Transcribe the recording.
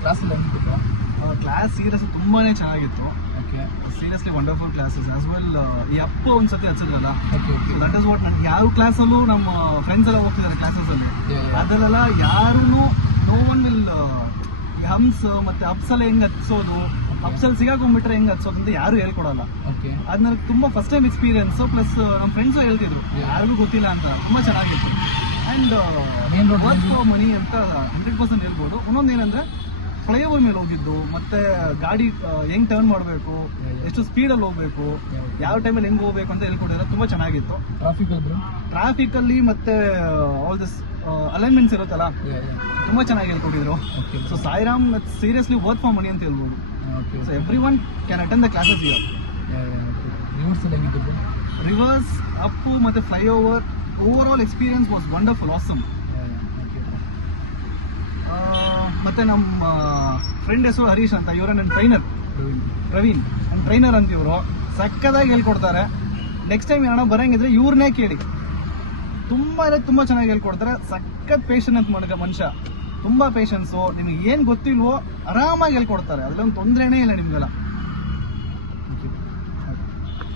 ಕ್ಲಾಸಲ್ಲಿ ಹೆಂಗಿತ್ತು? Class serious ತುಂಬಾನೇ ಚೆನ್ನಾಗಿತ್ತು. Okay, seriously wonderful classes as well. ಈ ಅಪ್ಪ ಒಂದ್ಸತಿ ಹಚ್ಚಿದ್ರಲ್ಲ, okay, okay. That is what. ನನ್ಗೆ ಯಾವ ಕ್ಲಾಸಲ್ಲೂ ನಮ್ಮ ಫ್ರೆಂಡ್ಸ್ ಎಲ್ಲ ಹೋಗ್ತಿದ್ದಾರೆ ಕ್ಲಾಸಸಲ್ಲಿ, Yeah. ಅದರಲ್ಲೆಲ್ಲ ಯಾರೂ ನೋ ಒನ್ ವಿಲ್ ಹಮ್ಸ್ ಮತ್ತೆ ಅಪ್ಸಲ್ಲಿ ಹೆಂಗ್ ಹತ್ಸೋದು, ಅಪ್ಸಲ್ಲಿ ಸಿಗಾಕೊಂಡ್ಬಿಟ್ರೆ ಹೆಂಗ್ ಹತ್ಸೋದು ಅಂತ ಯಾರು ಹೇಳ್ಕೊಡಲ್ಲ. ಓಕೆ, ಅದು ನನಗೆ ತುಂಬಾ ಫಸ್ಟ್ ಟೈಮ್ ಎಕ್ಸ್ಪೀರಿಯನ್ಸ್. ಪ್ಲಸ್ ನಮ್ಮ ಫ್ರೆಂಡ್ಸು ಹೇಳ್ತಿದ್ರು, ಯಾರಿಗೂ ಗೊತ್ತಿಲ್ಲ ಅಂತ. ತುಂಬಾ ಚೆನ್ನಾಗಿತ್ತು. And Main road worth for money ಅಂತ 100% ಹೇಳ್ಬೋದು. ಇನ್ನೊಂದೇನಂದ್ರೆ ಫ್ಲೈಓವರ್ ಮೇಲೆ ಹೋಗಿದ್ದು, ಮತ್ತೆ ಗಾಡಿ ಹೆಂಗ್ ಟರ್ನ್ ಮಾಡಬೇಕು, ಎಷ್ಟು ಸ್ಪೀಡಲ್ಲಿ ಹೋಗ್ಬೇಕು, ಯಾವ ಟೈಮಲ್ಲಿ ಹೆಂಗ್ ಹೋಗ್ಬೇಕು ಅಂತ ಹೇಳ್ಕೊಟ್ಟಿದ್ರೆ ತುಂಬಾ ಚೆನ್ನಾಗಿತ್ತು. ಟ್ರಾಫಿಕ್ ಅಲ್ಲಿ ಮತ್ತೆ ಆಲ್ ದಿಸ್ ಅಲೈನ್ಮೆಂಟ್ಸ್ ಇರುತ್ತಲ್ಲ, ತುಂಬಾ ಚೆನ್ನಾಗಿ ಹೇಳ್ಕೊಟ್ಟಿದ್ರು. So Sairam seriously worth for money ಅಂತ ಹೇಳ್ಬೋದು. So everyone can attend the classes here. Reverse, ಅಪ್ಪು ಮತ್ತೆ flyover, overall experience was wonderful, awesome. ಮತ್ತೆ ನಮ್ಮ ಫ್ರೆಂಡ್ ಹೆಸರು ಹರೀಶ್ ಅಂತ, ಇವರ ನನ್ನ ಟ್ರೈನರ್. ಪ್ರವೀಣ್ ನನ್ನ ಟ್ರೈನರ್ ಅಂತ. ಇವರು ಸಕ್ಕದಾಗಿ ಹೇಳ್ಕೊಡ್ತಾರೆ. ನೆಕ್ಸ್ಟ್ ಟೈಮ್ ಏನೋ ಬರಂಗಿದ್ರೆ ಇವ್ರನ್ನೇ ಕೇಳಿ. ತುಂಬಾ ಚೆನ್ನಾಗಿ ಹೇಳ್ಕೊಡ್ತಾರೆ. ಸಖತ್ ಪೇಷನ್ ಅಂತ ಮಾಡಿದ ಮನುಷ್ಯ, ತುಂಬಾ ಪೇಷನ್ಸು. ನಿಮಗೆ ಏನು ಗೊತ್ತಿಲ್ವೋ ಆರಾಮಾಗಿ ಹೇಳ್ಕೊಡ್ತಾರೆ, ಅದರೊಂದು ತೊಂದರೆನೇ ಇಲ್ಲ ನಿಮ್ಗೆಲ್ಲ.